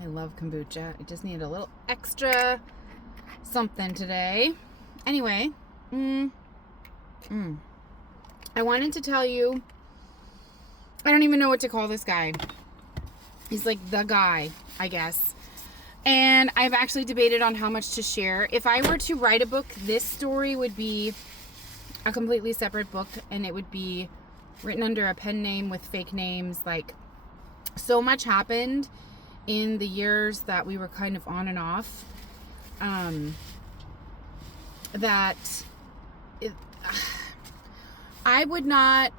I love kombucha. I just need a little extra something today. Anyway, I wanted to tell you, I don't even know what to call this guy. He's like the guy, I guess. And I've actually debated on how much to share. If I were to write a book, this story would be a completely separate book, and it would be written under a pen name with fake names. Like, so much happened in the years that we were kind of on and off, I would not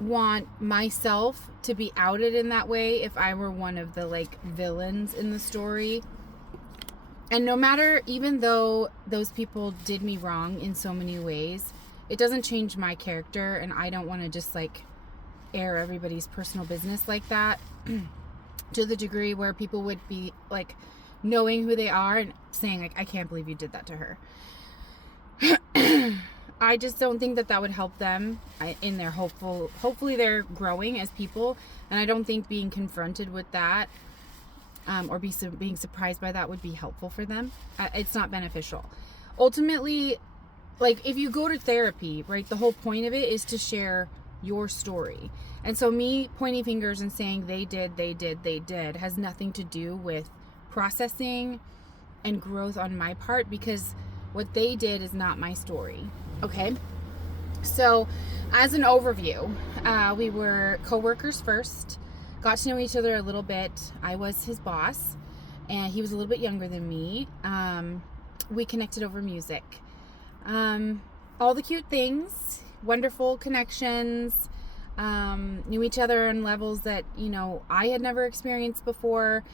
want myself to be outed in that way if I were one of the like villains in the story. And no matter, even though those people did me wrong in so many ways, it doesn't change my character, and I don't want to just like air everybody's personal business like that to the degree where people would be like knowing who they are and saying like, I can't believe you did that to her. I just don't think that would help them in their hopefully they're growing as people, and I don't think being confronted with that or being surprised by that would be helpful for them. It's not beneficial. Ultimately, like if you go to therapy, right, the whole point of it is to share your story. And so me pointing fingers and saying they did has nothing to do with processing and growth on my part, because what they did is not my story. Okay? So, as an overview, we were coworkers first, got to know each other a little bit. I was his boss, and he was a little bit younger than me. We connected over music. All the cute things, wonderful connections, knew each other on levels that, I had never experienced before.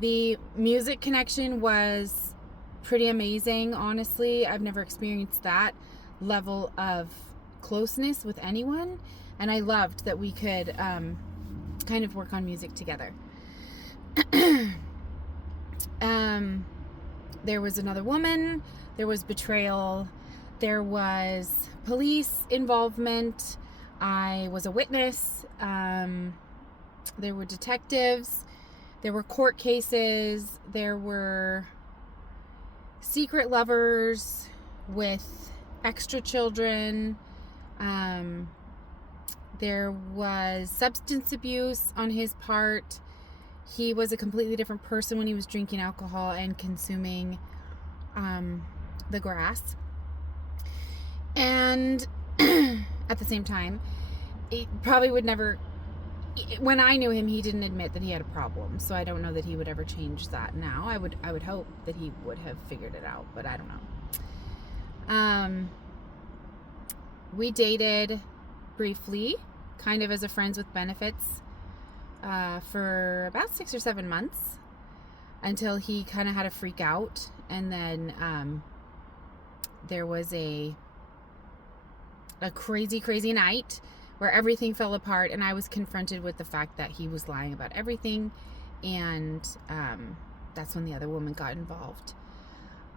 The music connection was pretty amazing, honestly. I've never experienced that level of closeness with anyone, and I loved that we could kind of work on music together. There was another woman, there was betrayal, there was police involvement, I was a witness, there were detectives, there were court cases, there were secret lovers with extra children, there was substance abuse on his part. He was a completely different person when he was drinking alcohol and consuming the grass. And at the same time, it probably would never, when I knew him, he didn't admit that he had a problem. So I don't know that he would ever change that now. I would hope that he would have figured it out, but I don't know. We dated briefly, kind of as a friends with benefits, for about 6 or 7 months, until he kind of had a freak out. And then there was a crazy night where everything fell apart, and I was confronted with the fact that he was lying about everything, and that's when the other woman got involved.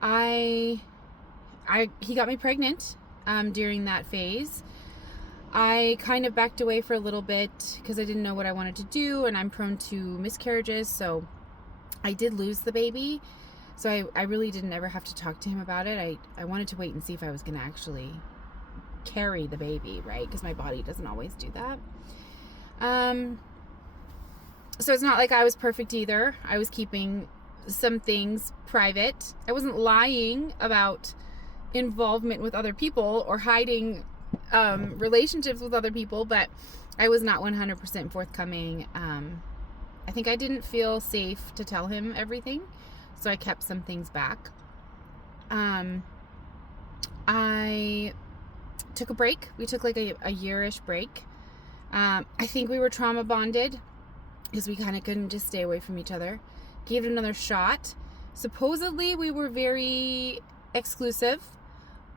He got me pregnant during that phase. I kind of backed away for a little bit because I didn't know what I wanted to do, and I'm prone to miscarriages, so I did lose the baby. So I really didn't ever have to talk to him about it. I wanted to wait and see if I was going to actually carry the baby, right? Because my body doesn't always do that. So it's not like I was perfect either. I was keeping some things private. I wasn't lying about involvement with other people or hiding relationships with other people, but I was not 100% forthcoming. I think I didn't feel safe to tell him everything, so I kept some things back. I took a break. We took like a year-ish break. I think we were trauma bonded because we kind of couldn't just stay away from each other. Gave it another shot. Supposedly we were very exclusive,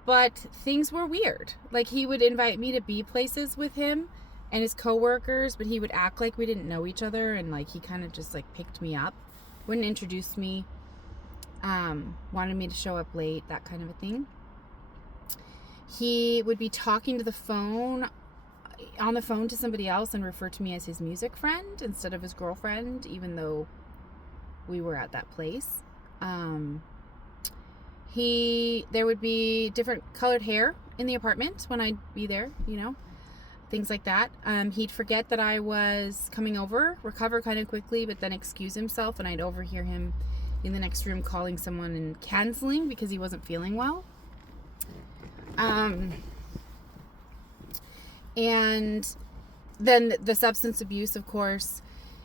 but things were weird. Like, he would invite me to be places with him and his coworkers, but he would act like we didn't know each other, and like he kind of just like picked me up, wouldn't introduce me, wanted me to show up late, that kind of a thing. He would be talking to the phone on the phone to somebody else and refer to me as his music friend instead of his girlfriend, even though we were at that place. There would be different colored hair in the apartment when I'd be there, things like that. He'd forget that I was coming over, recover kind of quickly, but then excuse himself, and I'd overhear him in the next room calling someone and canceling because he wasn't feeling well. And then the substance abuse, of course,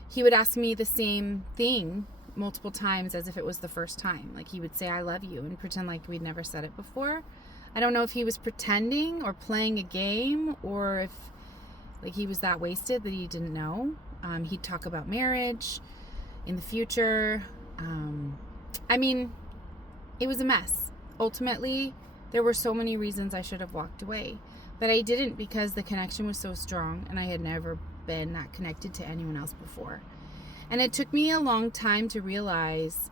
he would ask me the same thing multiple times as if it was the first time. Like, he would say, "I love you," and pretend like we'd never said it before. I don't know if he was pretending or playing a game, or if he was that wasted that he didn't know. He'd talk about marriage in the future. It was a mess. Ultimately, there were so many reasons I should have walked away, but I didn't, because the connection was so strong and I had never been that connected to anyone else before. And it took me a long time to realize,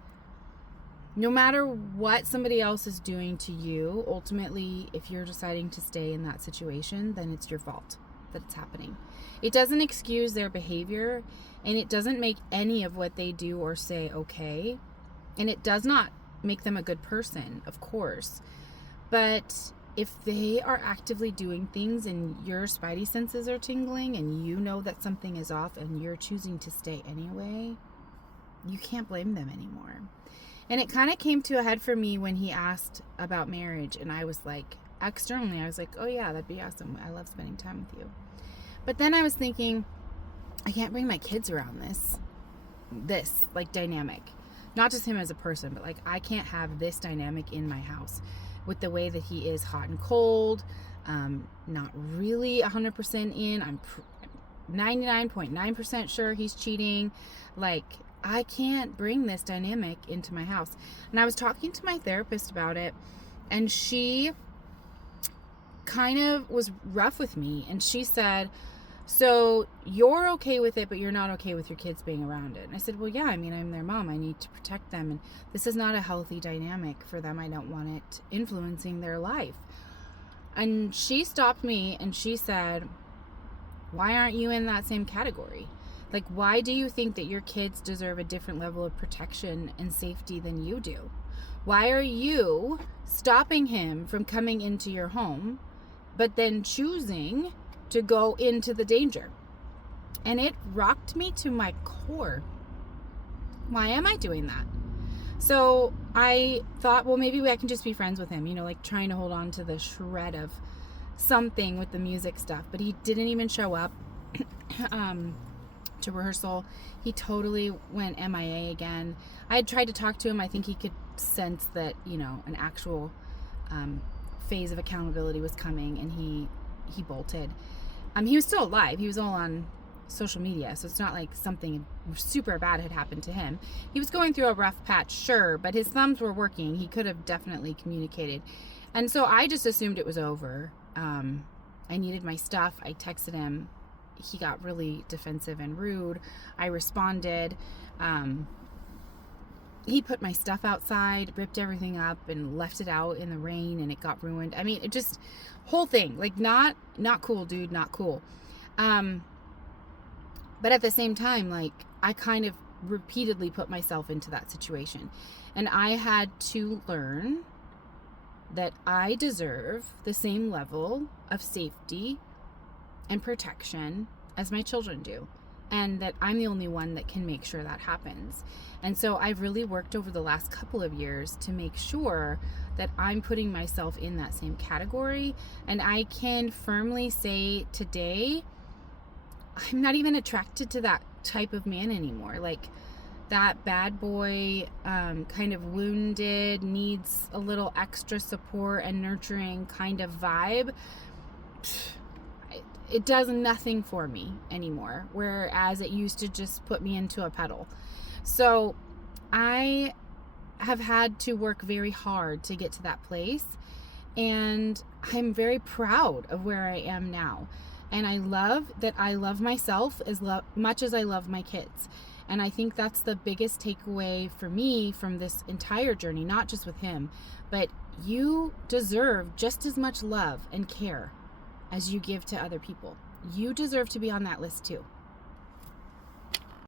no matter what somebody else is doing to you, ultimately, if you're deciding to stay in that situation, then it's your fault that it's happening. It doesn't excuse their behavior, and it doesn't make any of what they do or say okay. And it does not make them a good person, of course. But if they are actively doing things and your spidey senses are tingling and you know that something is off and you're choosing to stay anyway, you can't blame them anymore. And it kind of came to a head for me when he asked about marriage, and I was like, externally, I was like, "Oh yeah, that'd be awesome. I love spending time with you." But then I was thinking, I can't bring my kids around this dynamic. Not just him as a person, but I can't have this dynamic in my house with the way that he is hot and cold, not really 100% in. I'm 99.9% sure he's cheating. I can't bring this dynamic into my house. And I was talking to my therapist about it, and she kind of was rough with me, and she said, "So you're okay with it, but you're not okay with your kids being around it." And I said, "Well, yeah, I'm their mom. I need to protect them, and this is not a healthy dynamic for them. I don't want it influencing their life." And she stopped me and she said, "Why aren't you in that same category? Why do you think that your kids deserve a different level of protection and safety than you do? Why are you stopping him from coming into your home, but then choosing to go into the danger?" And it rocked me to my core. Why am I doing that? So I thought, well, maybe I can just be friends with him, trying to hold on to the shred of something with the music stuff. But he didn't even show up to rehearsal. He totally went MIA again. I had tried to talk to him. I think he could sense that, an actual phase of accountability was coming, and he bolted. He was still alive. He was all on social media, so it's not like something super bad had happened to him. He was going through a rough patch, sure, but his thumbs were working. He could have definitely communicated. And so I just assumed it was over. I needed my stuff. I texted him. He got really defensive and rude. I responded. He put my stuff outside, ripped everything up, and left it out in the rain, and it got ruined. It just, whole thing, not cool, dude, not cool. But at the same time, I kind of repeatedly put myself into that situation, and I had to learn that I deserve the same level of safety and protection as my children do, and that I'm the only one that can make sure that happens. And so I've really worked over the last couple of years to make sure that I'm putting myself in that same category. And I can firmly say today, I'm not even attracted to that type of man anymore. That bad boy, kind of wounded, needs a little extra support and nurturing kind of vibe. It does nothing for me anymore, whereas it used to just put me into a pedal. So I have had to work very hard to get to that place, and I'm very proud of where I am now. And I love that I love myself as much as I love my kids. And I think that's the biggest takeaway for me from this entire journey, not just with him, but you deserve just as much love and care as you give to other people. You deserve to be on that list too.